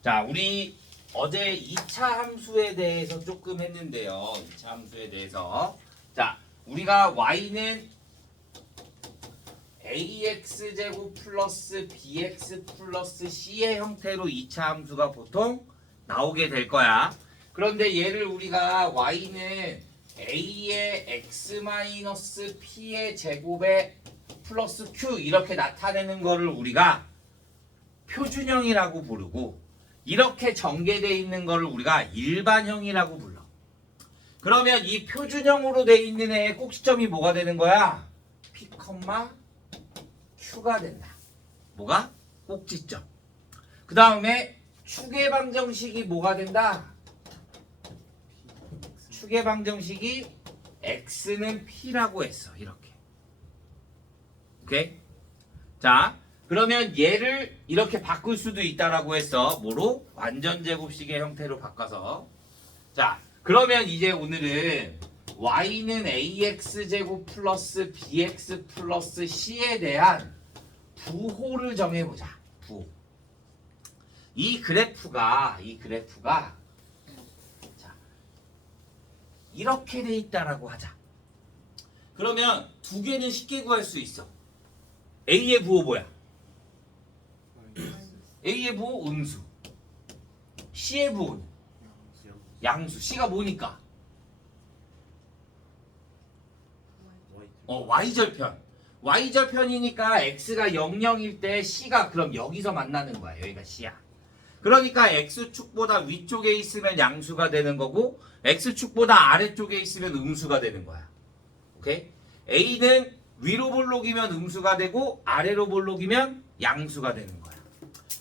자, 우리 어제 2차 함수에 대해서 조금 했는데요. 2차 함수에 대해서. 자, 우리가 y는 ax제곱 플러스 bx 플러스 c의 형태로 2차 함수가 보통 나오게 될 거야. 그런데 얘를 우리가 y는 a의 x 마이너스 p의 제곱에 플러스 q 이렇게 나타내는 거를 우리가 표준형이라고 부르고, 이렇게 전개되어 있는 거를 우리가 일반형이라고 불러. 그러면 이 표준형으로 되어 있는 애의 꼭지점이 뭐가 되는 거야? p, q가 된다. 뭐가? 꼭지점. 그 다음에 축의 방정식이 뭐가 된다? 축의 방정식이 x는 p라고 했어. 이렇게. 오케이? 자, 그러면 얘를 이렇게 바꿀 수도 있다라고 했어. 뭐로? 완전 제곱식의 형태로 바꿔서. 자, 그러면 이제 오늘은 y는 ax제곱 플러스 bx 플러스 c에 대한 부호를 정해보자. 부호. 이 그래프가 자, 이렇게 돼 있다라고 하자. 그러면 두 개는 쉽게 구할 수 있어. a의 부호 뭐야? a의 부호 음수, c의 부호는 양수. c가 뭐니까? y절편. y절편이니까 x가 00일 때 c가 그럼 여기서 만나는 거야. 여기가 c야. 그러니까 x축보다 위쪽에 있으면 양수가 되는 거고, x축보다 아래쪽에 있으면 음수가 되는 거야. 오케이? a는 위로 볼록이면 음수가 되고 아래로 볼록이면 양수가 되는 거야.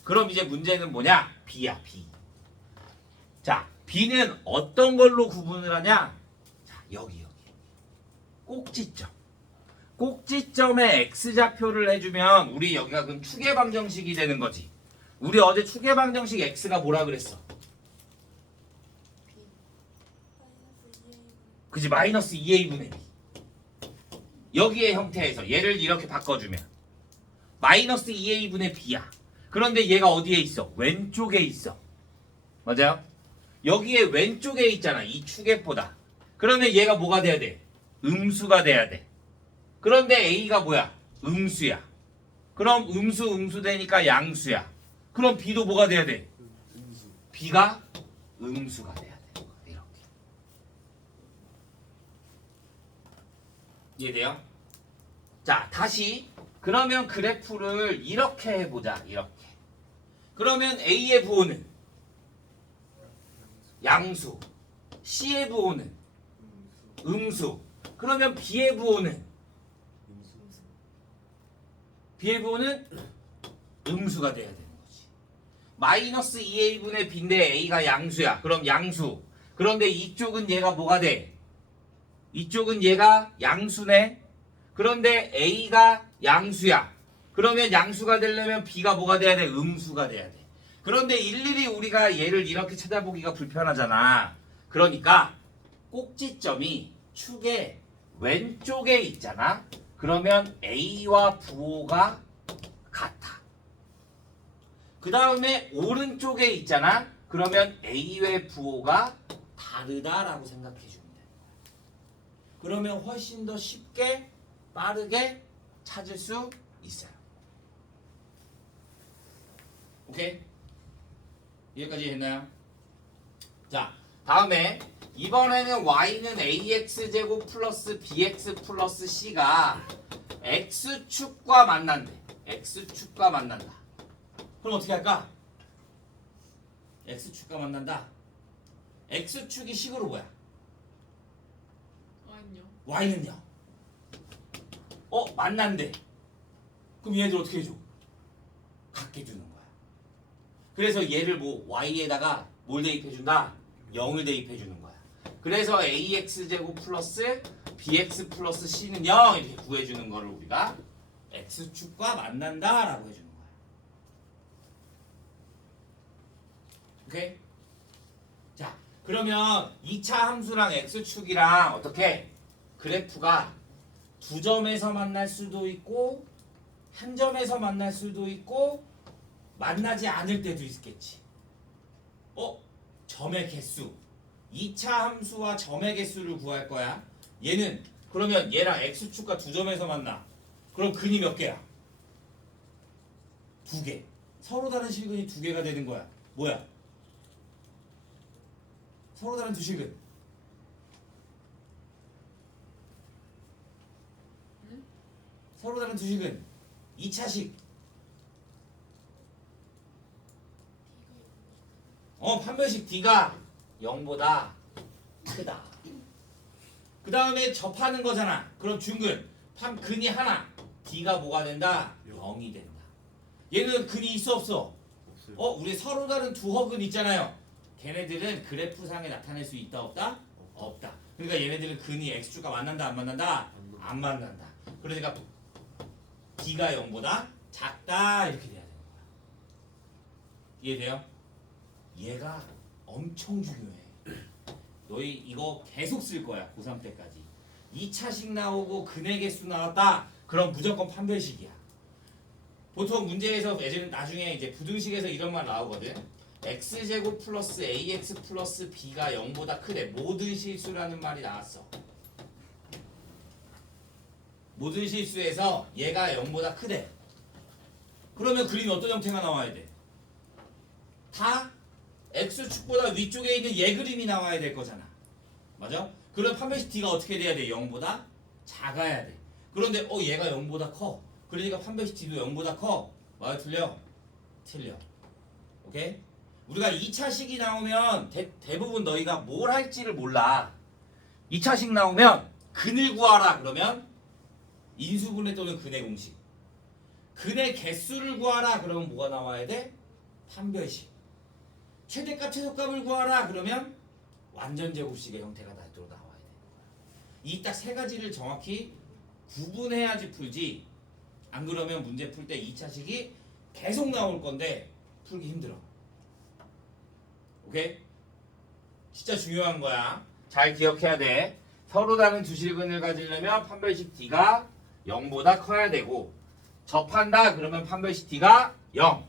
그럼 이제 문제는 뭐냐? b야, b. 자, b는 어떤 걸로 구분을 하냐? 자, 여기. 꼭지점. 꼭지점에 x좌표를 해주면 우리 여기가 그럼 축의 방정식이 되는 거지. 우리 어제 축의 방정식 x가 뭐라 그랬어? 그지? 마이너스 2a분의 b. 여기의 형태에서 얘를 이렇게 바꿔주면 마이너스 2a분의 b야. 그런데 얘가 어디에 있어? 왼쪽에 있어. 맞아요? 여기에 왼쪽에 있잖아. 이 축의보다. 그러면 얘가 뭐가 돼야 돼? 음수가 돼야 돼. 그런데 a가 뭐야? 음수야. 그럼 음수 되니까 양수야. 그럼 b도 뭐가 돼야 돼? b가 음수가 돼야 돼. 이렇게. 이해돼요? 자, 다시 그러면 그래프를 이렇게 해보자. 이렇게. 그러면 a의 부호는 양수, c의 부호는 음수. 그러면 b의 부호는 음수가 돼야 되는 거지. 마이너스 2a분의 b인데 a가 양수야. 그럼 양수. 그런데 이쪽은 얘가 뭐가 돼? 이쪽은 얘가 양수네. 그런데 a가 양수야. 그러면 양수가 되려면 b가 뭐가 돼야 돼? 음수가 돼야 돼. 그런데 일일이 우리가 얘를 이렇게 찾아보기가 불편하잖아. 그러니까 꼭지점이 축의 왼쪽에 있잖아. 그러면 a와 부호가 같아. 그 다음에 오른쪽에 있잖아. 그러면 a의 부호가 다르다라고 생각해 주면 돼. 그러면 훨씬 더 쉽게 빠르게 찾을 수 있어요. 오케이? 여기까지 했나요? 자, 다음에 이번에는 y는 ax제곱 플러스 bx 플러스 c가 x축과 만난대. x축과 만난다. 그럼 어떻게 할까? x축과 만난다. x축이 식으로 뭐야? y는요? 만난대. 그럼 얘들 어떻게 해줘? 같게 주는 거야. 그래서 얘를 y에다가 뭘 대입해준다? 0을 대입해주는 거야. 그래서 ax제곱 플러스 bx 플러스 c는 0 이렇게 구해주는 거를 우리가 x축과 만난다 라고 해주는 거야. 오케이? 자, 그러면 2차 함수랑 x축이랑 어떻게? 그래프가 두 점에서 만날 수도 있고 한 점에서 만날 수도 있고 만나지 않을 때도 있겠지. 점의 개수. 2차 함수와 점의 개수를 구할 거야. 얘는 그러면 얘랑 x축과 두 점에서 만나. 그럼 근이 몇 개야? 두 개. 서로 다른 실근이 두 개가 되는 거야. 뭐야? 서로 다른 두 실근. 서로 다른 두 실근. 2차식. 판별식 D가 0보다 크다. 그 다음에 접하는 거잖아. 그럼 중근. 근이 하나. D가 뭐가 된다? 0이 된다. 얘는 근이 있어 없어? 없어요. 우리 서로 다른 두 허근 있잖아요. 걔네들은 그래프상에 나타낼 수 있다 없다? 없다. 그러니까 얘네들은 근이 x축과 만난다 안 만난다? 안 만난다. 그러니까 D가 0보다 작다 이렇게 돼야 되는 거야. 이해돼요? 얘가 엄청 중요해. 너희 이거 계속 쓸 거야. 고3 때까지. 2차식 나오고 근의 개수 나왔다. 그럼 무조건 판별식이야. 보통 문제에서 예전에 나중에 이제 부등식에서 이런 말 나오거든. x제곱 플러스 ax 플러스 b가 0보다 크대. 모든 실수라는 말이 나왔어. 모든 실수에서 얘가 0보다 크대. 그러면 그림이 어떤 형태가 나와야 돼? 다 x축보다 위쪽에 있는 얘 그림이 나와야 될 거잖아. 맞아? 그럼 판별식 D가 어떻게 돼야 돼? 0보다 작아야 돼. 그런데 얘가 0보다 커. 그러니까 판별식 D도 0보다 커. 맞아? 틀려? 틀려. 오케이? 우리가 2차식이 나오면 대부분 너희가 뭘 할지를 몰라. 2차식 나오면 근을 구하라 그러면 인수분해 또는 근의 공식. 근의 개수를 구하라 그러면 뭐가 나와야 돼? 판별식. 최대값 최소값을 구하라 그러면 완전 제곱식의 형태가 나도록 나와야 돼. 이 딱 세 가지를 정확히 구분해야지 풀지. 안 그러면 문제 풀 때 2차식이 계속 나올 건데 풀기 힘들어. 오케이? 진짜 중요한 거야. 잘 기억해야 돼. 서로 다른 두 실근을 가지려면 판별식 D가 0보다 커야 되고, 접한다 그러면 판별식 D가 0.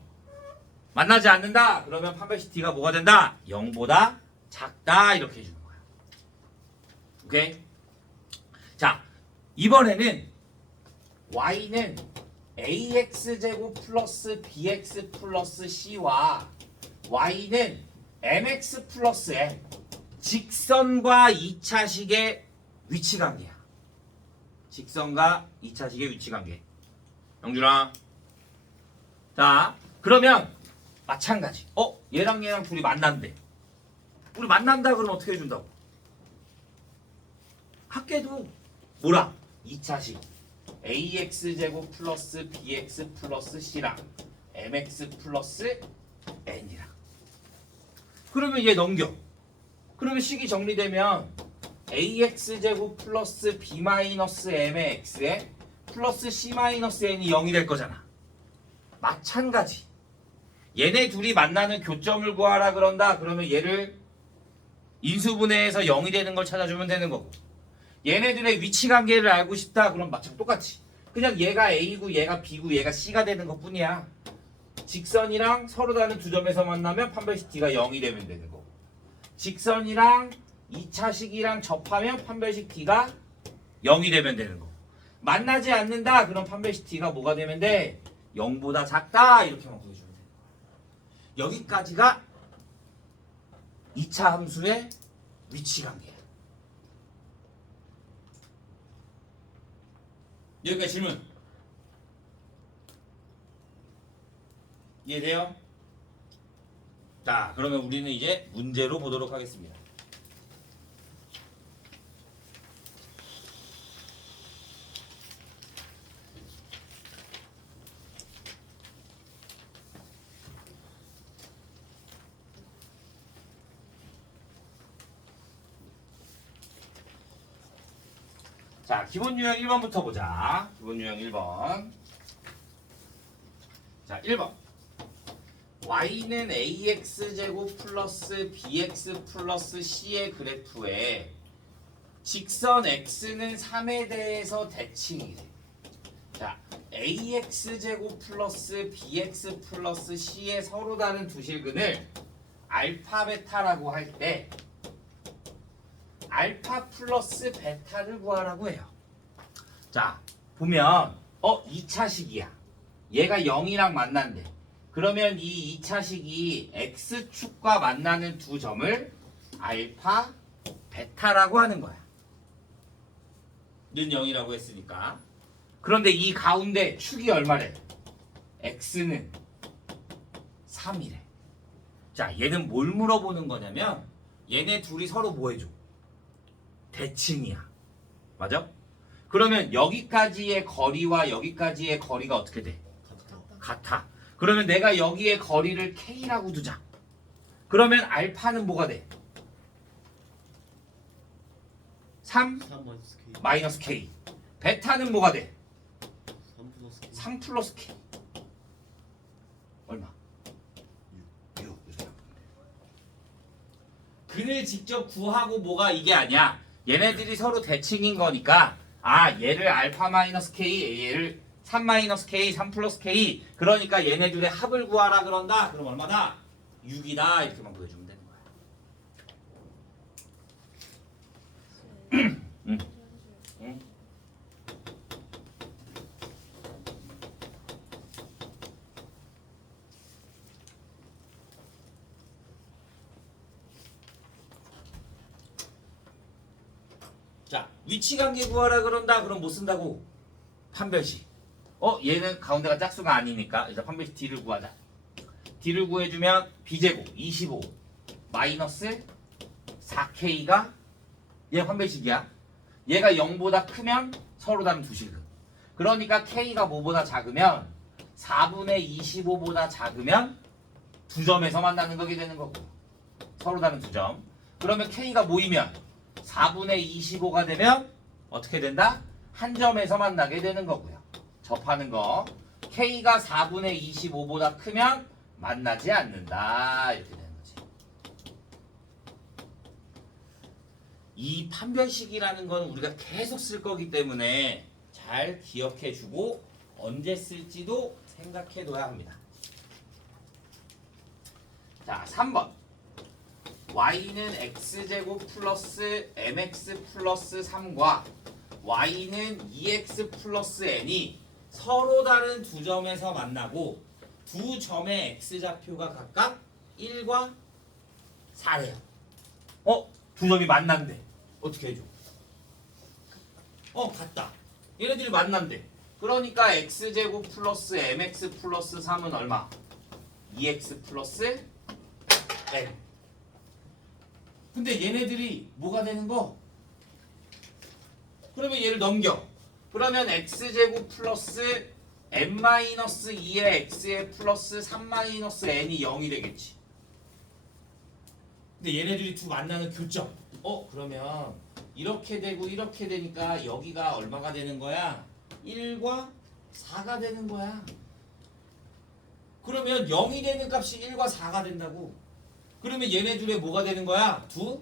만나지 않는다 그러면 판별식 D가 뭐가 된다? 0보다 작다 이렇게 해주는 거야. 오케이? 자, 이번에는 y는 ax제곱 플러스 bx 플러스 c와 y는 mx 플러스 n 직선과 2차식의 위치관계야. 직선과 2차식의 위치관계. 영준아. 자, 그러면 마찬가지. 얘랑 얘랑 둘이 만난대. 우리 만난다 그러면 어떻게 해준다고? 학계도 뭐라? 2차식 ax제곱 플러스 bx 플러스 c랑 mx 플러스 n이랑. 그러면 얘 넘겨. 그러면 식이 정리되면 ax제곱 플러스 b 마이너스 m의 x에 플러스 c 마이너스 n이 0이 될 거잖아. 마찬가지. 얘네 둘이 만나는 교점을 구하라 그런다. 그러면 얘를 인수분해해서 0이 되는 걸 찾아주면 되는 거고. 얘네들의 위치관계를 알고 싶다. 그럼 마찬가지 똑같이. 그냥 얘가 A고 얘가 B고 얘가 C가 되는 것 뿐이야. 직선이랑 서로 다른 두 점에서 만나면 판별식 D가 0이 되면 되는 거고. 직선이랑 2차식이랑 접하면 판별식 D가 0이 되면 되는 거고. 만나지 않는다. 그럼 판별식 D가 뭐가 되면 돼? 0보다 작다. 이렇게만 보여주면 되는 거야. 여기까지가 2차 함수의 위치관계야. 여기까지 질문 이해돼요? 자, 그러면 우리는 이제 문제로 보도록 하겠습니다. 자, 기본 유형 1번부터 보자. 기본 유형 1번. 자, 1번. y는 ax제곱 플러스 bx 플러스 c의 그래프에 직선 x는 3에 대해서 대칭이래. 자, ax제곱 플러스 bx 플러스 c의 서로 다른 두 실근을 알파 베타라고 할 때 알파 플러스 베타를 구하라고 해요. 자, 보면 2차식이야. 얘가 0이랑 만난대. 그러면 이 2차식이 x축과 만나는 두 점을 알파 베타라고 하는 거야. 는 0이라고 했으니까. 그런데 이 가운데 축이 얼마래? x는 3이래. 자, 얘는 뭘 물어보는 거냐면 얘네 둘이 서로 뭐 해줘? 대칭이야. 맞아? 그러면 여기까지의 거리와 여기까지의 거리가 어떻게 돼? 같아. 그러면 내가 여기에 거리를 k라고 두자. 그러면 알파는 뭐가 돼? 3 마이너스 k. 베타는 뭐가 돼? 3 플러스 k. 얼마? 6. 근을 직접 구하고 뭐가 이게 아니야. 얘네들이 서로 대칭인 거니까 얘를 알파 마이너스 k, 얘를 3 마이너스 k, 3 플러스 k. 그러니까 얘네들의 합을 구하라 그런다. 그럼 얼마다? 6이다. 이렇게만 보여주면 되는 거야. 응. 자, 위치관계 구하라 그런다. 그럼 뭐 쓴다고? 판별식. 얘는 가운데가 짝수가 아니니까 일단 판별식 D를 구하자. D를 구해주면 B제곱 25 마이너스 4K가 얘 판별식이야. 얘가 0보다 크면 서로 다른 두 실근. 그러니까 K가 뭐보다 작으면 4분의 25보다 작으면 두 점에서 만나는 거게 되는 거고. 서로 다른 두 점. 그러면 K가 모이면 4분의 25가 되면 어떻게 된다? 한 점에서 만나게 되는 거고요. 접하는 거. K가 4분의 25보다 크면 만나지 않는다. 이렇게 되는 거지. 이 판별식이라는 건 우리가 계속 쓸 거기 때문에 잘 기억해 주고 언제 쓸지도 생각해 둬야 합니다. 자, 3번. y는 x제곱 플러스 mx 플러스 3과 y는 2x 플러스 n이 서로 다른 두 점에서 만나고 두 점의 x좌표가 각각 1과 4래요. 두 점이 만난대. 어떻게 해줘? 같다. 얘네들이 만난대. 그러니까 x제곱 플러스 mx 플러스 3은 얼마? 2x 플러스 n. 근데 얘네들이 뭐가 되는 거? 그러면 얘를 넘겨. 그러면 x제곱 플러스 n-2의 x에 플러스 3-n이 0이 되겠지. 근데 얘네들이 두 만나는 교점. 그러면 이렇게 되고 이렇게 되니까 여기가 얼마가 되는 거야? 1과 4가 되는 거야. 그러면 0이 되는 값이 1과 4가 된다고. 그러면 얘네들의 뭐가 되는 거야? 두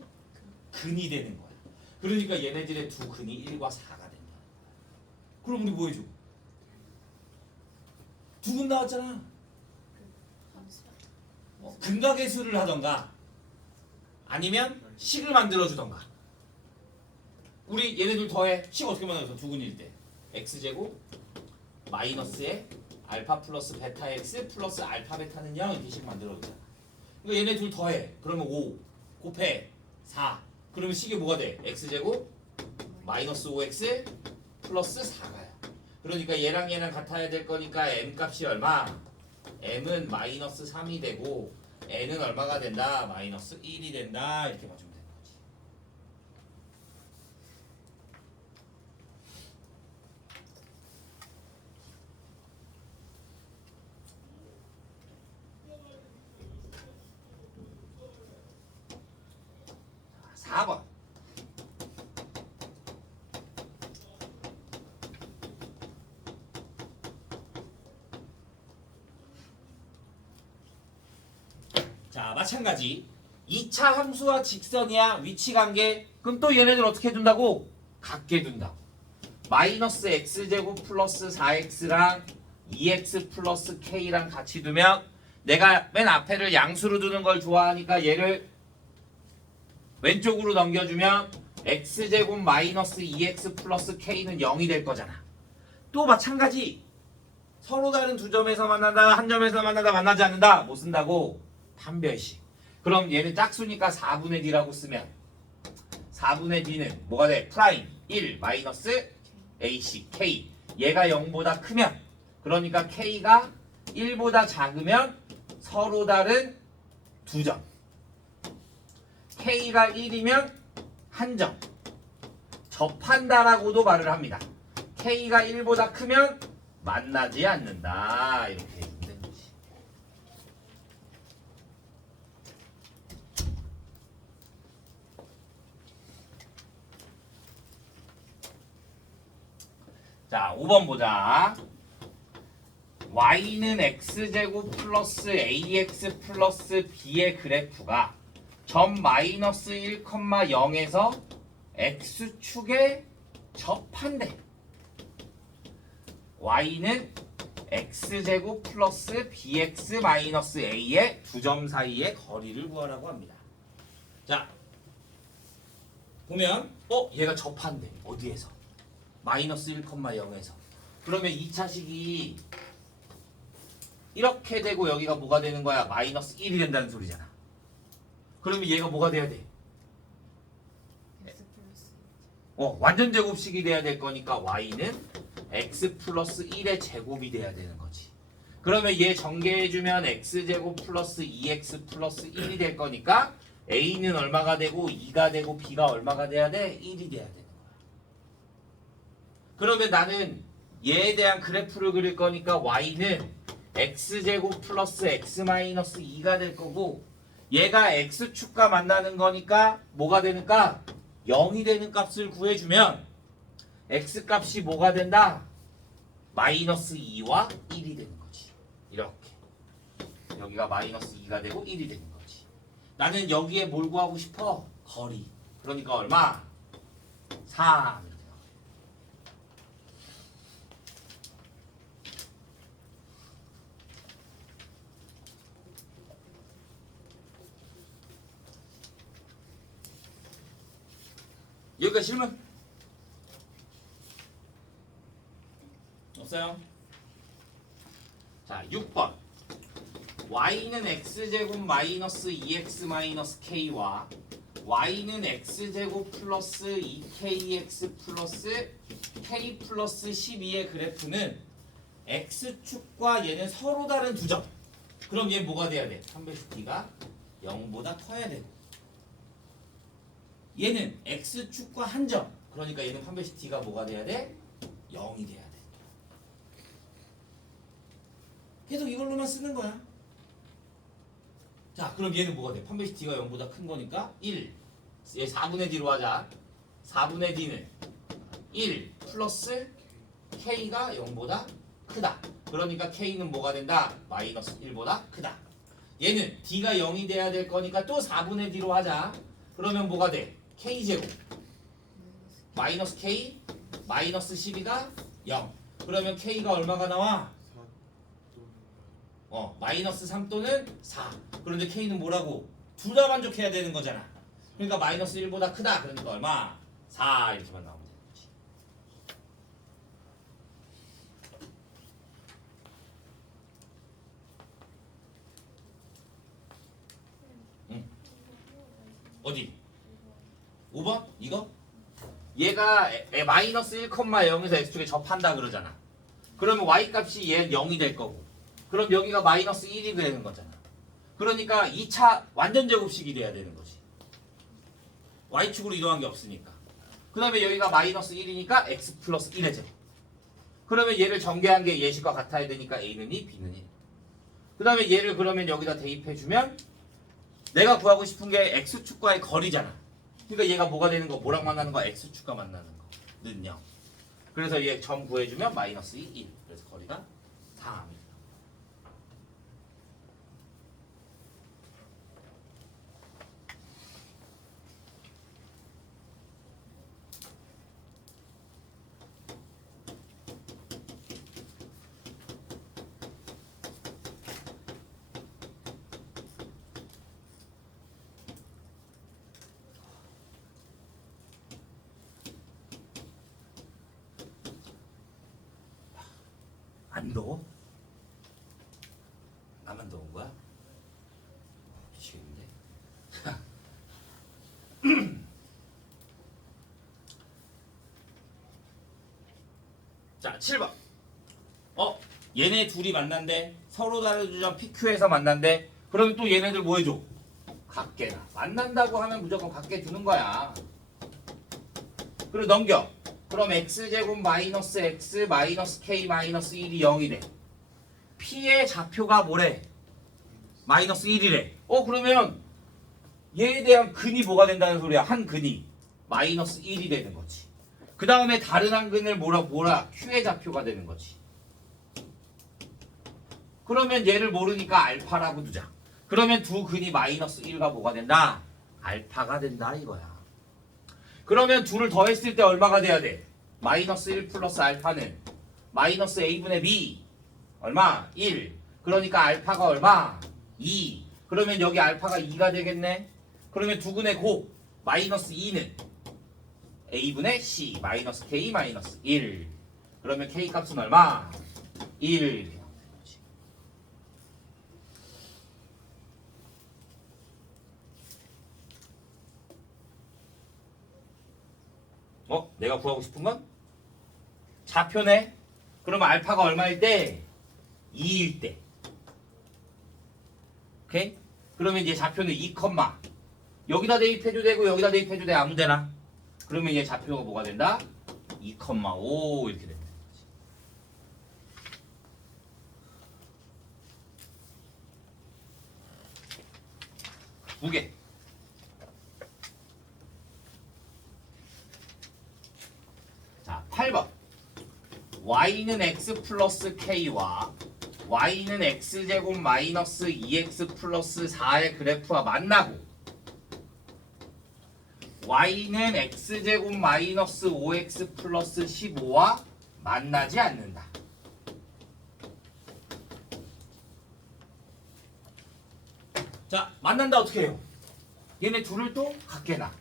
근이 되는 거야. 그러니까 얘네들의 두 근이 1과 4가 된다. 그럼 우리 뭐 해줘? 두 근 나왔잖아. 근각의수를 하던가 아니면 식을 만들어주던가. 우리 얘네들 더해. 식 어떻게 만들어서 두 근일 때 x제곱 마이너스에 알파 플러스 베타 x 플러스 알파 베타는 0 이렇게 식 만들어주잖아. 그러니까 얘네 둘 더해. 그러면 5 곱해 4. 그러면 식이 뭐가 돼? x제곱 마이너스 5x 플러스 4가요. 그러니까 얘랑 얘랑 같아야 될 거니까 m 값이 얼마? m은 마이너스 3이 되고 n은 얼마가 된다? 마이너스 1이 된다. 이렇게 맞추면 되는 거지. 자, 4번. 자, 마찬가지 2차 함수와 직선이야. 위치관계. 그럼 또 얘네들 어떻게 둔다고? 같게 둔다고. 마이너스 x제곱 플러스 4x랑 2x 플러스 k랑 같이 두면 내가 맨 앞에를 양수로 두는 걸 좋아하니까 얘를 왼쪽으로 넘겨주면 x제곱 마이너스 2x 플러스 k는 0이 될 거잖아. 또 마찬가지. 서로 다른 두 점에서 만난다, 한 점에서 만난다, 만나지 않는다. 못 쓴다고? 판별식. 그럼 얘는 짝수니까 4분의 d라고 쓰면 4분의 d는 뭐가 돼? 프라임 1 마이너스 ac k. 얘가 0보다 크면, 그러니까 k가 1보다 작으면 서로 다른 두 점. k가 1이면 한 점. 접한다라고도 말을 합니다. k가 1보다 크면 만나지 않는다. 이렇게 해주면 되는 거지. 자, 5번 보자. y는 x제곱 플러스 ax 플러스 b의 그래프가 점 마이너스 1,0에서 x축에 접한대. y는 x제곱 플러스 bx 마이너스 a의 두 점 사이의 거리를 구하라고 합니다. 자, 보면 얘가 접한대. 어디에서? 마이너스 1,0에서. 그러면 2차식이 이렇게 되고 여기가 뭐가 되는 거야? 마이너스 1이 된다는 소리잖아. 그러면 얘가 뭐가 돼야 돼? 완전 제곱식이 돼야 될 거니까 y는 x 플러스 1의 제곱이 돼야 되는 거지. 그러면 얘 전개해주면 x제곱 플러스 2x 플러스 1이 될 거니까 a는 얼마가 되고 2가 되고 b가 얼마가 돼야 돼? 1이 돼야 되는 거야. 그러면 나는 얘에 대한 그래프를 그릴 거니까 y는 x제곱 플러스 x 마이너스 2가 될 거고, 얘가 x축과 만나는 거니까 뭐가 되는가? 0이 되는 값을 구해주면 x값이 뭐가 된다? 마이너스 2와 1이 되는 거지. 이렇게 여기가 마이너스 2가 되고 1이 되는 거지. 나는 여기에 뭘 구하고 싶어? 거리. 그러니까 얼마? 3. 여기까지 질문? 없어요? 자, 6번. y는 x제곱 마이너스 2x 마이너스 k와 y는 x제곱 플러스 2kx 플러스 k 플러스 12의 그래프는 x축과 얘는 서로 다른 두 점. 그럼 얘 뭐가 돼야 돼? 300t가 0보다 커야 되고, 얘는 x축과 한 점. 그러니까 얘는 300t가 뭐가 돼야 돼? 0이 돼야 돼. 계속 이걸로만 쓰는 거야. 자, 그럼 얘는 뭐가 돼? 300t가 0보다 큰 거니까 1. 얘 4분의 d로 하자. 4분의 d는 1 플러스 k가 0보다 크다. 그러니까 k는 뭐가 된다? 마이너스 1보다 크다. 얘는 d가 0이 돼야 될 거니까 또 4분의 d로 하자. 그러면 뭐가 돼? k제곱 마이너스 k 마이너스 12가 0. 그러면 k가 얼마가 나와? 마이너스 3 또는 4. 그런데 k는 뭐라고? 둘 다 만족해야 되는 거잖아. 그러니까 마이너스 1보다 크다. 그러니까 얼마? 4 이렇게만 나오면 되는 거지. 응. 어디? 5번? 이거? 얘가 마이너스 1,0에서 x축에 접한다 그러잖아. 그러면 y 값이 얘는 0이 될 거고, 그럼 여기가 마이너스 1이 되는 거잖아. 그러니까 2차 완전 제곱식이 돼야 되는 거지. y축으로 이동한 게 없으니까. 그 다음에 여기가 마이너스 1이니까 x 플러스 1의 제곱. 그러면 얘를 전개한 게 예식과 같아야 되니까 a는 2, b는 1. 그 다음에 얘를 그러면 여기다 대입해주면 내가 구하고 싶은 게 x축과의 거리잖아. 그러니까 얘가 뭐가 되는 거? 뭐랑 만나는 거? x축과 만나는 거는 0. 그래서 얘 점 구해주면 마이너스 2, 1. 그래서 거리가 3. 안 더워? 나만 더운 거야? 미치겠는데. 자, 7번. 얘네 둘이 만난대. 서로 다른 주점 PQ에서 만난대. 그러면 또 얘네들 뭐 해줘? 각계나. 만난다고 하면 무조건 각계 주는 거야. 그리고 넘겨. 그럼 x제곱 마이너스 x 마이너스 k 마이너스 1이 0이 돼. P의 좌표가 뭐래? 마이너스 1이래. 그러면 얘에 대한 근이 뭐가 된다는 소리야? 한 근이 마이너스 1이 되는 거지. 그 다음에 다른 한 근을 뭐라? Q의 좌표가 되는 거지. 그러면 얘를 모르니까 알파라고 두자. 그러면 두 근이 마이너스 1과 뭐가 된다? 알파가 된다 이거야. 그러면 둘을 더했을 때 얼마가 돼야 돼? 마이너스 1 플러스 알파는 마이너스 a분의 b 얼마? 1. 그러니까 알파가 얼마? 2. 그러면 여기 알파가 2가 되겠네. 그러면 두 근의 곱 마이너스 2는 a분의 c 마이너스 k 마이너스 1. 그러면 k 값은 얼마? 1. 내가 구하고 싶은 건? 좌표네? 그러면 알파가 얼마일 때? 2일 때. 오케이? 그러면 이제 좌표는 2, 여기다 대입해도 되고 여기다 대입해도 돼 아무데나. 그러면 이제 좌표가 뭐가 된다? 2,5 이렇게 된다. 두 개. 자, 8번. y는 x 플러스 k와 y는 x제곱 마이너스 2x 플러스 4의 그래프와 만나고 y는 x제곱 마이너스 5x 플러스 15와 만나지 않는다. 자, 만난다 어떻게 해요? 얘네 둘을 또 같게나.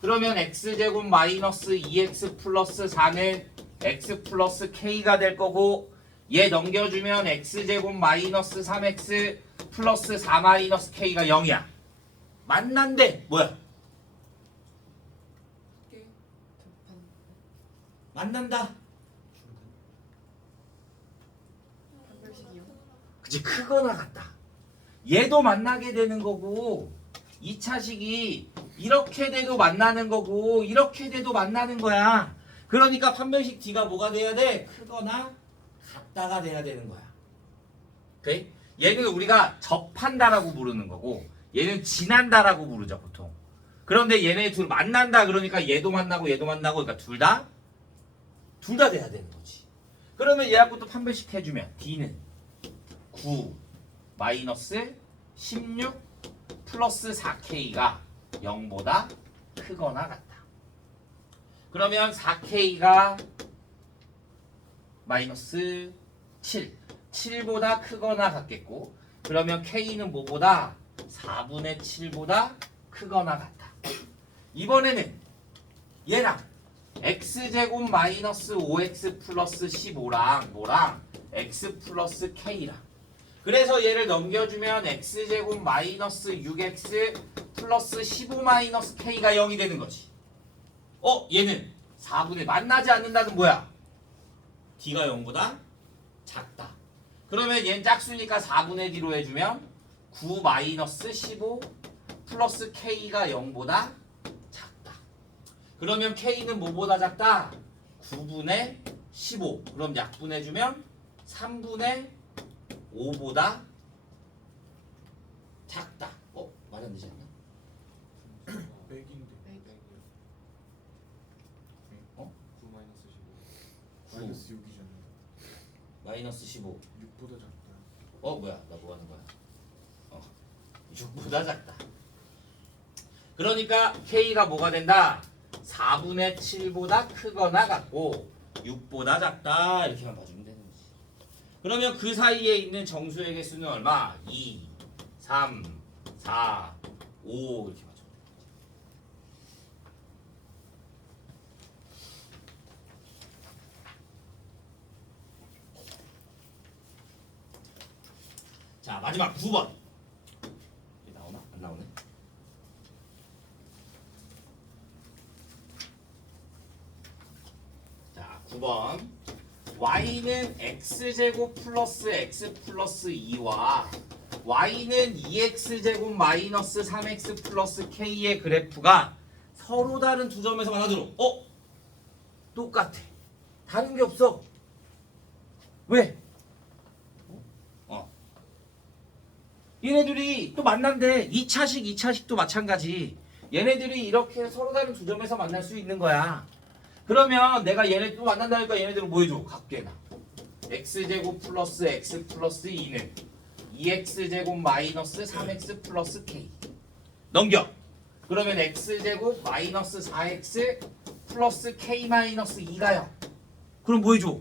그러면 x제곱 마이너스 2x 플러스 4는 x 플러스 k가 될 거고 얘 넘겨주면 x제곱 마이너스 3x 플러스 4 마이너스 k가 0이야. 만난대 뭐야? 만난다. 그치, 크거나 같다. 얘도 만나게 되는 거고 2차식이 이렇게 돼도 만나는 거고 이렇게 돼도 만나는 거야. 그러니까 판별식 D가 뭐가 돼야 돼? 크거나 같다가 돼야 되는 거야. 오케이? 얘는 우리가 접한다라고 부르는 거고 얘는 지난다라고 부르죠 보통. 그런데 얘네 둘 만난다 그러니까 얘도 만나고 얘도 만나고 그러니까 둘 다 돼야 되는 거지. 그러면 얘하고 또 판별식 해주면 D는 9 마이너스 16 플러스 4K가 0보다 크거나 같다. 그러면 4K가 마이너스 7 7보다 크거나 같겠고 그러면 K는 뭐보다 4분의 7보다 크거나 같다. 이번에는 얘랑 x제곱 마이너스 5x 플러스 15랑 뭐랑 x 플러스 k랑 그래서 얘를 넘겨주면 x제곱 마이너스 6x 플러스 15 마이너스 k가 0이 되는 거지. 얘는 4분의 만나지 않는다는 뭐야? d가 0보다 작다. 그러면 얘는 짝수니까 4분의 d로 해주면 9 마이너스 15 플러스 k가 0보다 작다. 그러면 k는 뭐보다 작다? 9분의 15. 그럼 약분해주면 3분의 5보다 작다. 말 안 되지 않나? 100인데 9 마이너스 15 마이너스 6이잖아. 마이너스 15. 6보다 작다. 뭐야? 나 뭐 하는 거야? 6보다 작다. 그러니까 k가 뭐가 된다? 4분의 7보다 크거나 같고 6보다 작다. 이렇게만 봐주면 되는 거지. 그러면 그 사이에 있는 정수의 개수는 얼마? 2, 3, 4, 5 이렇게 봐줘. 자, 마지막 9번. 나오나? 안 나오네. 자, 9번. y는 x제곱 플러스 x 플러스 2와 y는 2x제곱 마이너스 3x 플러스 k의 그래프가 서로 다른 두 점에서 만나도록. 똑같아. 다른 게 없어. 왜? 얘네들이 또 만난대. 2차식, 2차식도 마찬가지. 얘네들이 이렇게 서로 다른 두 점에서 만날 수 있는 거야. 그러면 내가 얘네 또 만난다니까 얘네들은 뭐 해줘? 각계나. x제곱 플러스 x 플러스 2는 2x제곱 마이너스 3x 플러스 k. 넘겨. 그러면 x제곱 마이너스 4x 플러스 k 마이너스 2가요. 그럼 뭐 해줘?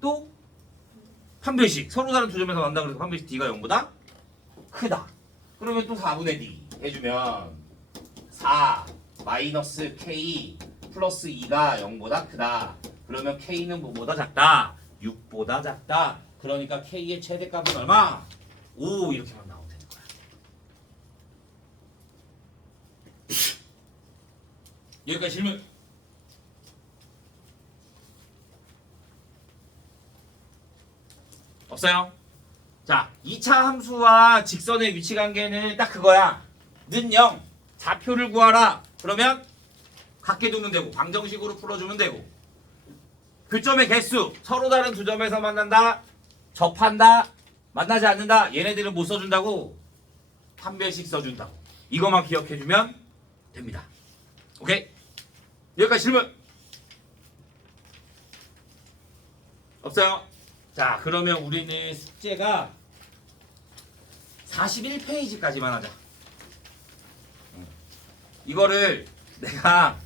또 판별식. 서로 다른 두 점에서 만난다 그래서 판별식 d가 0보다 크다. 그러면 또 4분의 d 해주면 4 마이너스 k 플러스 2가 0보다 크다. 그러면 k는 뭐보다 작다? 6보다 작다. 그러니까 k의 최대값은 얼마? 5 이렇게만 나오면 되는 거야. 여기까지 질문. 없어요? 자, 2차 함수와 직선의 위치 관계는 딱 그거야. 는 0. 좌표를 구하라. 그러면 각계 두면 되고 방정식으로 풀어주면 되고 교점의 개수 서로 다른 두 점에서 만난다. 접한다. 만나지 않는다. 얘네들은 못 써준다고. 판별식 써준다고. 이것만 기억해주면 됩니다. 오케이? 여기까지 질문. 없어요? 자, 그러면 우리는 숙제가 41페이지까지만 하자. 이거를 내가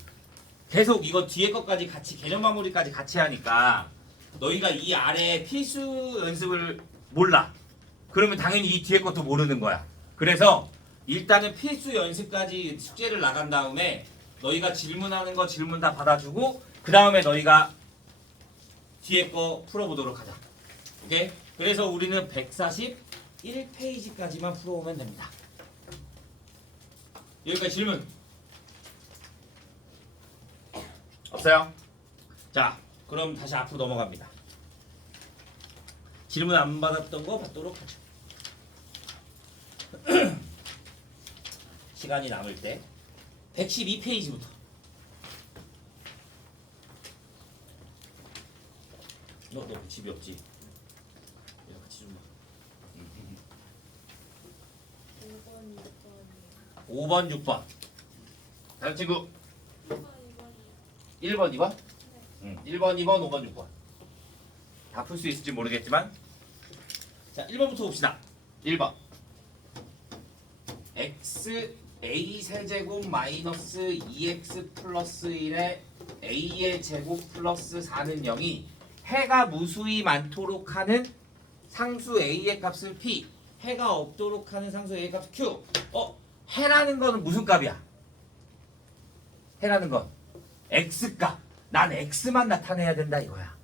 계속 이거 뒤에 것까지 같이 개념 마무리까지 같이 하니까 너희가 이 아래 필수 연습을 몰라. 그러면 당연히 이 뒤에 것도 모르는 거야. 그래서 일단은 필수 연습까지 숙제를 나간 다음에 너희가 질문하는 거 질문 다 받아주고 그 다음에 너희가 뒤에 거 풀어보도록 하자. 오케이? 그래서 우리는 141페이지까지만 풀어오면 됩니다. 여기까지 질문 없어요? 자, 그럼 다시 앞으로 넘어갑니다. 질문 안 받았던 거 받도록 하죠. 시간이 남을 때 112페이지부터 너 집이 없지? 얘랑 같이 좀 봐. 5번, 6번. 다른 친구 1번, 2번? 1번, 2번, 5번, 6번. 다 풀 수 있을지 모르겠지만 자, 1번부터 봅시다. 1번 x a 세제곱 마이너스 2x 플러스 1에 a의 제곱 플러스 4는 0이 해가 무수히 많도록 하는 상수 a의 값은 p, 해가 없도록 하는 상수 a의 값은 q. 해라는 거는 무슨 값이야? 해라는 건 x값. 난 x만 나타내야 된다 이거야.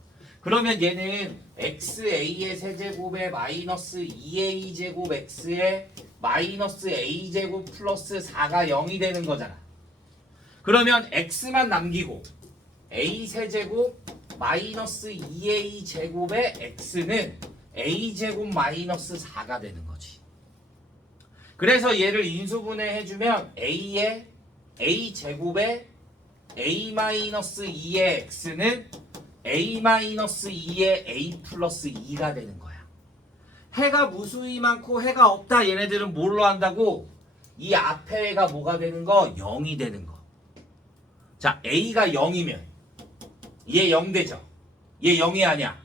그러면 얘는 xa의 세제곱에 마이너스 2a 제곱 x에 마이너스 a 제곱 플러스 4가 0이 되는 거잖아. 그러면 x만 남기고 a 세제곱 마이너스 2a 제곱의 x는 a 제곱 마이너스 4가 되는 거지. 그래서 얘를 인수분해 해주면 a의 a 제곱에 a 마이너스 2의 x는 a 마이너스 2의 a 플러스 2가 되는 거야. 해가 무수히 많고 해가 없다. 얘네들은 뭘로 한다고? 이 앞에 해가 뭐가 되는 거? 0이 되는 거. 자, a가 0이면 얘 0 되죠. 얘 0이 아니야.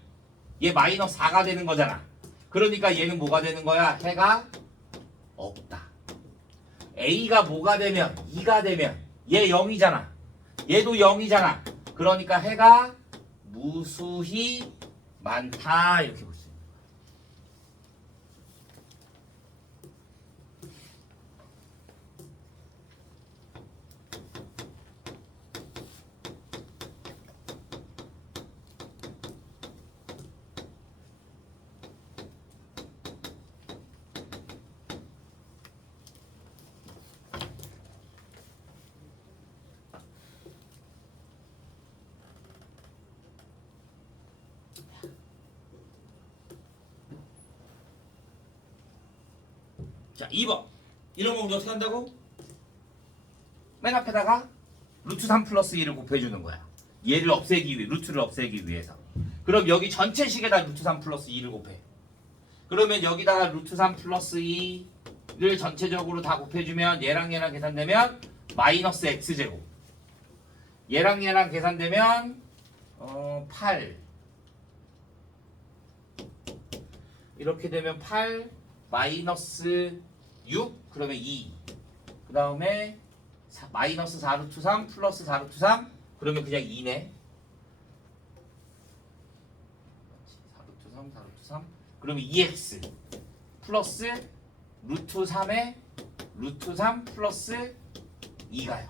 얘 마이너스 4가 되는 거잖아. 그러니까 얘는 뭐가 되는 거야? 해가 없다. a가 뭐가 되면 2가 되면 얘 0이잖아. 얘도 0이잖아. 그러니까 해가 무수히 많다. 이렇게 볼 수 있는 거야. 자 2번 이런 거 우리 어떻게 한다고? 맨 앞에다가 루트 3 플러스 2를 곱해주는 거야. 얘를 없애기 위해 루트를 없애기 위해서. 그럼 여기 전체식에다 루트 3 플러스 2를 곱해. 그러면 여기다가 루트 3 플러스 2를 전체적으로 다 곱해주면 얘랑 얘랑 계산되면 마이너스 x제곱. 얘랑 얘랑 계산되면 8 이렇게 되면 8 마이너스 6 그러면 2 그 다음에 마이너스 4루트 3 플러스 4루트 3 그러면 그냥 2네. 4루트 3 4루트 3 그러면 2x 플러스 루트 3에 루트 3 플러스 2가요.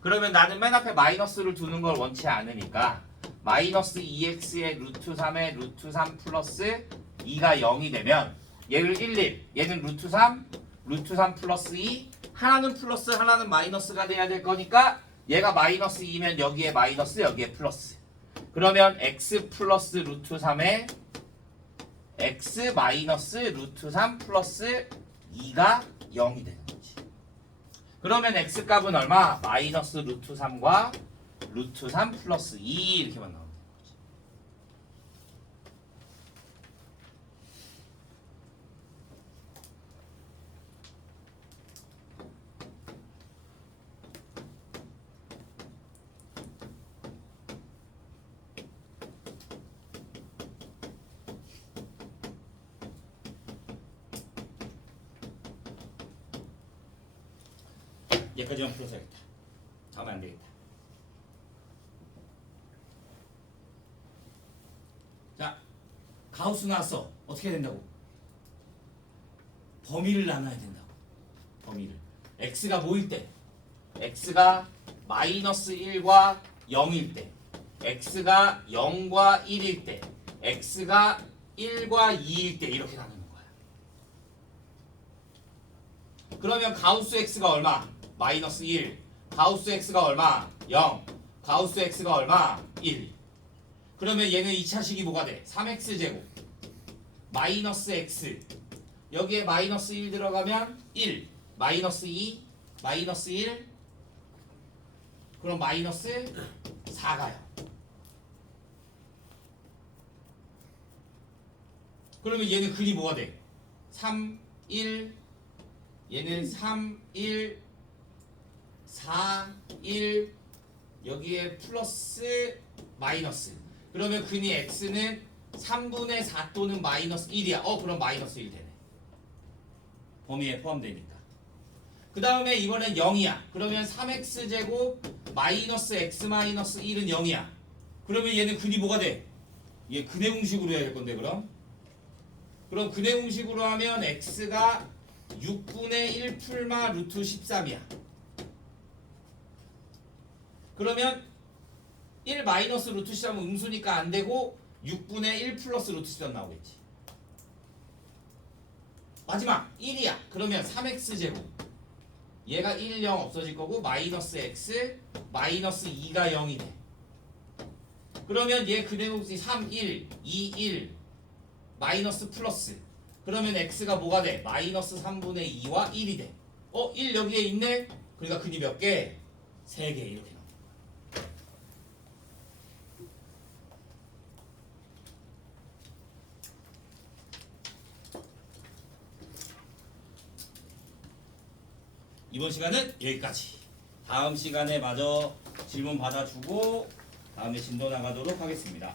그러면 나는 맨 앞에 마이너스를 두는 걸 원치 않으니까 마이너스 2x의 루트 3에 루트 3 플러스 2가 0이 되면 얘를 1, 얘는 루트 3 플러스 2 하나는 플러스 하나는 마이너스가 돼야 될 거니까 얘가 마이너스 2면 여기에 마이너스 여기에 플러스. 그러면 x 플러스 루트 3에 x 마이너스 루트 3 플러스 2가 0이 되는 거지. 그러면 x 값은 얼마? 마이너스 루트 3과 루트 3 플러스 2 이렇게만 나오는 거지. 얘까지만 풀어서야겠다. 다음에 안 되겠다. 자, 가우스 나왔어. 어떻게 된다고? 범위를 나눠야 된다고. 범위를. x가 뭐일 때? x가 마이너스 1과 0일 때, x가 0과 1일 때, x가 1과 2일 때 이렇게 나누는 거야. 그러면 가우스 x가 얼마? 마이너스 1. 가우스 x가 얼마? 0. 가우스 x가 얼마? 1. 그러면 얘는 2차식이 뭐가 돼? 3x제곱 마이너스 x 여기에 마이너스 1 들어가면 1 마이너스 2 마이너스 1 그럼 마이너스 4가요. 그러면 얘는 근이 뭐가 돼? 3, 1 얘는 3, 1 4, 1 여기에 플러스 마이너스 그러면 근이 x는 3분의 4 또는 마이너스 1이야. 그럼 마이너스 1 되네. 범위에 포함되니까. 그 다음에 이번엔 0이야. 그러면 3x제곱 마이너스 x 마이너스 1은 0이야. 그러면 얘는 근이 뭐가 돼? 얘 근의 공식으로 해야 될 건데 그럼 근의 공식으로 하면 x가 6분의 1 풀마 루트 13이야. 그러면 1 마이너스 루트 13은 음수니까 안 되고 6분의 1 플러스 루트 13 나오겠지. 마지막 1이야. 그러면 3x제곱 얘가 1, 0 없어질 거고 마이너스 x 마이너스 2가 0이 돼. 그러면 얘 근의 공식 3, 1, 2, 1 마이너스 플러스 그러면 x가 뭐가 돼? 마이너스 3분의 2와 1이 돼. 1 여기에 있네? 그러니까 근이 몇 개? 3개 이렇게 나와. 이번 시간은 여기까지. 다음 시간에 마저 질문 받아주고 다음에 진도 나가도록 하겠습니다.